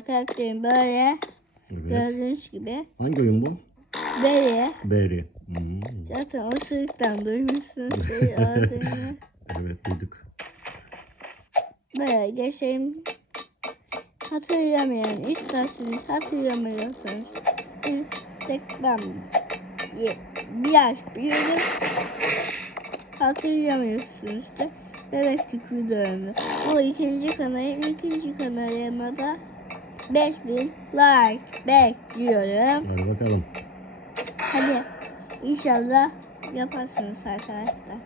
Karakterim böyle Evet. gördüğünüz gibi. Hangi oyun bu? Böyle. Berry. Hmm. Zaten o sırıktan duymuşsunuz. Evet duyduk. Böyle geçeyim. Hatırlamayan isterseniz hatırlamıyorsanız bir tek ben ye- biraz büyüdüm. Hatırlamıyorsunuz da bebeklik videomu. Bu ikinci kanalım. ikinci kanalıma da 5000 like bekliyorum. Hadi bakalım. Hadi inşallah yaparsınız arkadaşlar.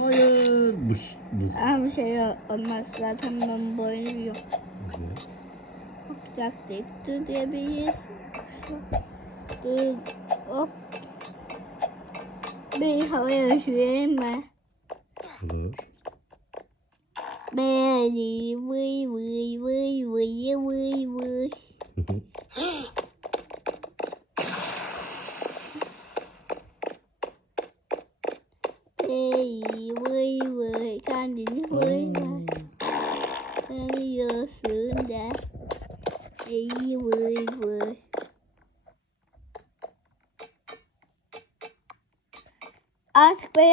Hayır. Bış, bış. Ama şey olmaz zaten ben bu oyunu yok. Hop deyip dur diyebiliriz. Dur hop. Bir havaya uçurayım mı? Olur. Many, wee, wee, wee, wee, wee, wee.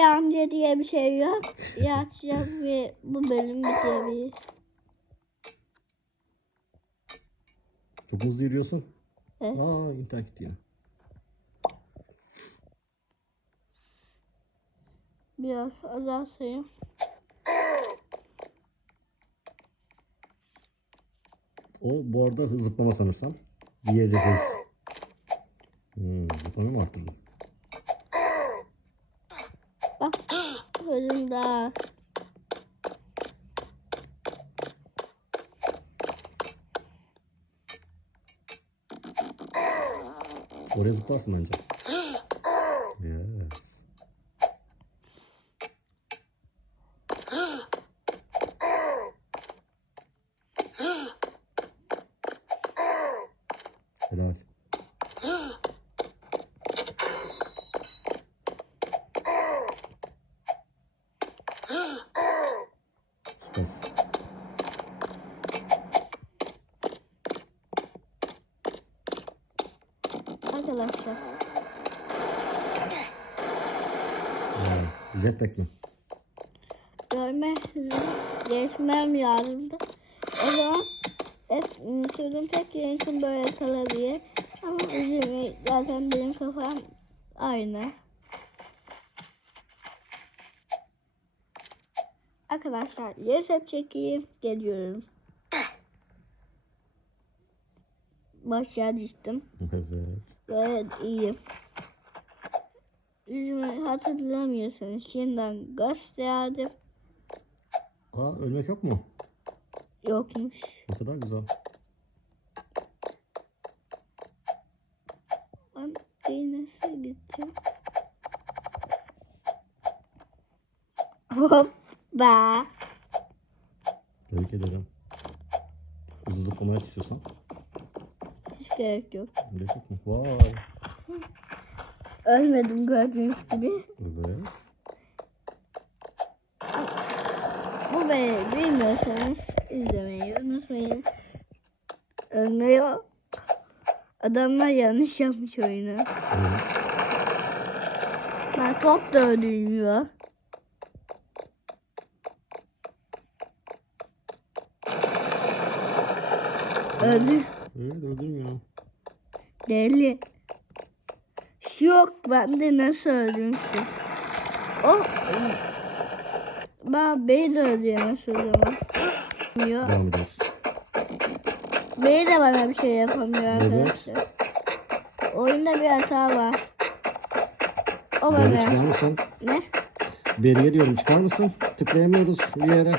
Amca diye bir şey yok. Yatacağız ve bu bölüm bitebilir. Çok hızlı yürüyorsun. Evet. Aa internet gitti yine. Biraz azaltayım. O bu arada hız zıplama sanırsam. Diğeri hız. Hmm, zıplama mı arttırdın? Bak. Bölüm daha. Oraya zıplarsın bence. Yes. Arkadaşlar. Ee, Jetpack mi? Görme hızı geçmem lazımdı. O zaman hep sürüm tek yönetim böyle kalabilir. Ama üzülmeyin zaten benim kafam aynı. Arkadaşlar reset çekeyim geliyorum. Başa düştüm. Evet. Gayet iyiyim. Yüzümü hatırlamıyorsunuz. Şimdiden gösterdim. Aa ölmek yok mu? Yokmuş. Ne kadar güzel. Ben nasıl gideceğim? Hoppa. Tebrik ederim. Hızlı zıplamaya istiyorsan. Gerek yok. Gerek mu? Vay. Ölmedim gördüğünüz gibi. Evet. Bu beni bilmiyorsanız izlemeyi unutmayın. Ölmüyor. Adamlar yanlış yapmış oyunu. Evet. Ben top da öldürmüyor. Öldü. Evet öldüm ya. Deli. Yok ben de nasıl öldürmüşüm. O ben beni de öldüremez o zaman. Yok. Devam ediyoruz. Beni de bana bir şey yapamıyor arkadaşlar. Oyunda bir hata var. O çıkar bana. mısın? Ne? Beriye diyorum çıkar mısın? Tıklayamıyoruz bir yere.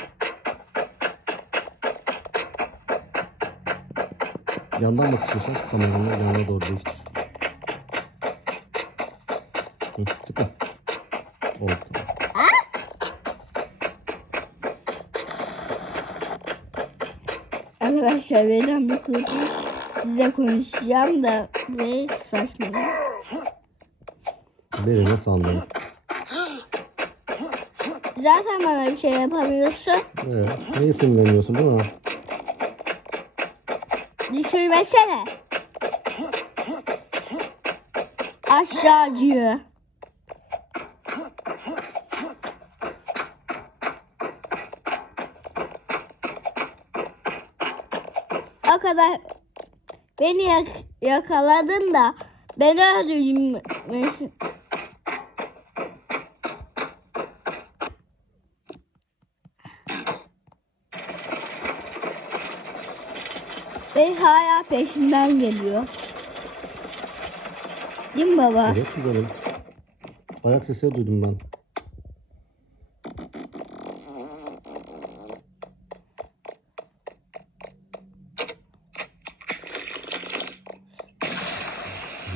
Yandan bak istiyorsan kameranı yanına doğru değiştir. Hı, tıkla. Oldu. Arkadaşlar benden bir kurtul. Size konuşacağım da ve saçma. Berine sandın. Zaten bana bir şey yapamıyorsun. Evet. Neyi sinirleniyorsun değil mi? Düşürmesene. Aşağıcı. O kadar beni yak- yakaladın da beni öldürmüşsün. Hala peşinden geliyor. Değil mi baba? Evet güzelim. Ayak sesleri duydum ben.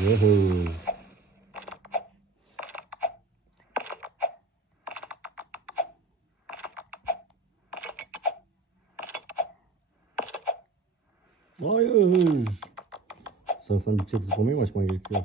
Yoho. Hayır. Sanırsam bir çek zıplamayı mı açman gerekiyor?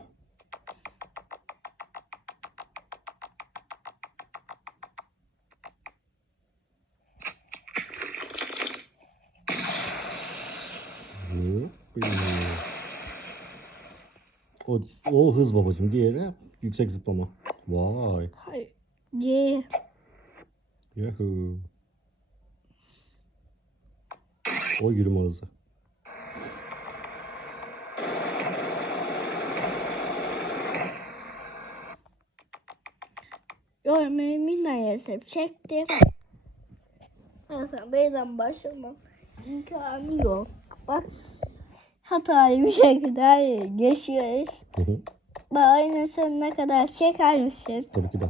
O, o hız babacığım. Diğeri yüksek zıplama. Vay. Hayır. C. Yahoo. O yürüme hızı. Görmeyi maalesef çektim. Zaten birden başlamam imkanı yok. Bak hatayı bir şekilde geçiyoruz. Bak oyunu sonuna kadar çeker misin? Tabii ki de.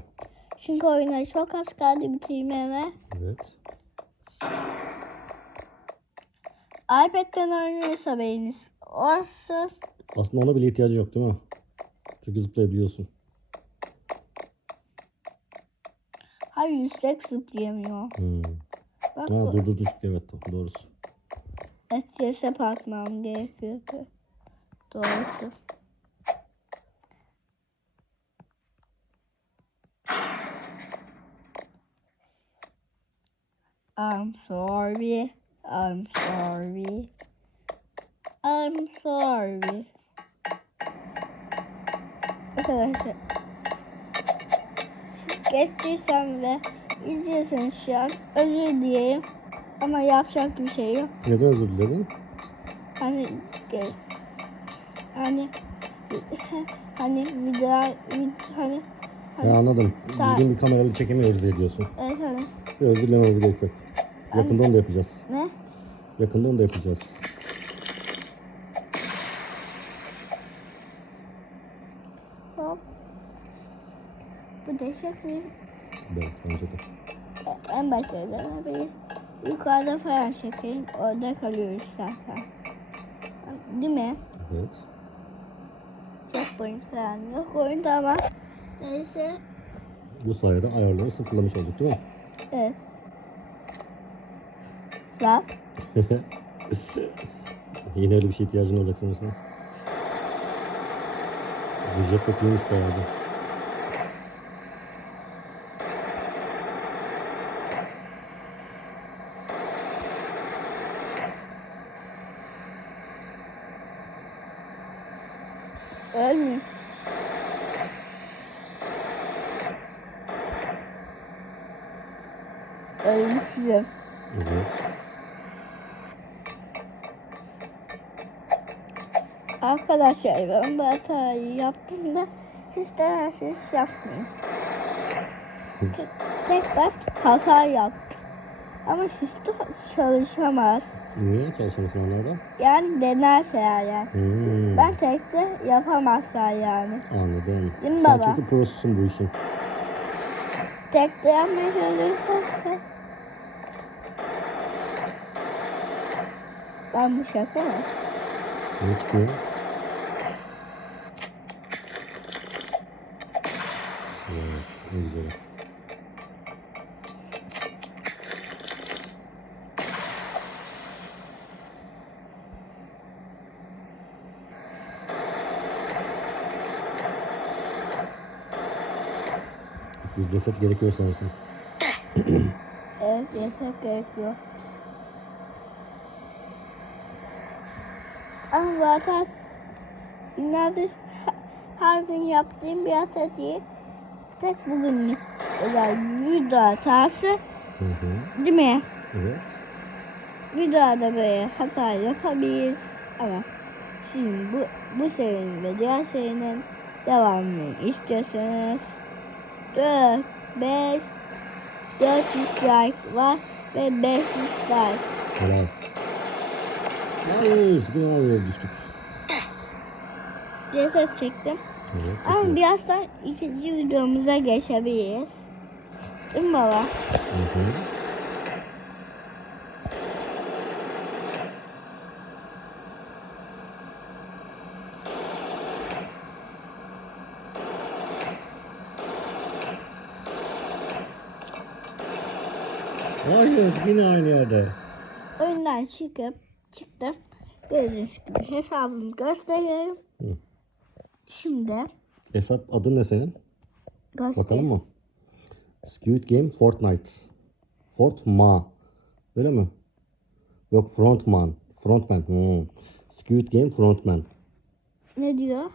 Çünkü oyuna çok az kaldı bitirmeme. Evet. iPad'den oynuyorsa beğeniniz olsun. Aslında ona bile ihtiyacın yok değil mi? Çünkü zıplayabiliyorsun. Hayır yüksek zıplayamıyor. Hmm. Bak Ha bu durdurdun. Evet doğrusu. SCS'e bakmam gerekiyordu. Doğrusu. I'm sorry. I'm sorry. I'm sorry. Arkadaşlar. Geçtiysem ve izliyorsanız şu an özür dileyim. Ama yapacak bir şey yok. Neden özür diledin? Hani ge- hani hani video vid- hani hani Ya anladım. Düzgün bir kamerayla çekemiyoruz diye diyorsun. evet hani özür dilememiz gerek yok. Yakında onu da yapacağız. ne? Yakında onu da yapacağız. Hop. Bu değişik bir Evet bence de. en başta denemeyiz. Yukarıda falan çekelim. Orada kalıyoruz zaten. Değil mi? Evet. Checkpoint falan yok oyunda ama neyse. Bu sayede ayarları sıfırlamış olduk değil mi? Evet. Bak. Yine öyle bir şey ihtiyacın olacak sanırsam. Bu jetpack iyiymiş bayağı da. Ölmüşüm. Evet. Arkadaşlar ben bu hatayı yaptım da de şeyi yapmayın. Tek, tekrar hata yaptım. Ama sistem çalışamaz. Niye çalışıyorsun onlarda? Yani denerse yani. Hmm, Ben tekte yapamazlar yani. Anladım. Değil mi Sen baba? çünkü prosusun bu işin. Tekte yapmaya çalışırsa Ben bu şaka mı? Ne çıkıyor? Evet, ne güzel. Bir ceset gerekiyor sanırsın. Evet yasak gerekiyor. Ama zaten neredeyse her gün yaptığım bir hata değil. Tek bugünlük özel video hatası Hı hı. değil mi? Evet. Videoda böyle hata yapabiliriz ama şimdi bu, bu serinin ve diğer serinin devamını istiyorsanız 4, 5, 400 like var ve 500 like. Helal. Hayır. Oraya düştük. Ceset çektim. Evet. Ama birazdan ikinci videomuza geçebiliriz. Değil mi baba? Hı hı. Hayır, yine aynı yerde. Oyundan çıkıp çıktım. Gördüğünüz gibi hesabımı gösteriyorum. Hı. Şimdi Hesap adın ne senin? göster. Bakalım mı? Squid Game Fortnite. Fortma. Öyle mi? Yok Frontman. Frontman. Hmm. Squid Game Frontman. Ne diyor?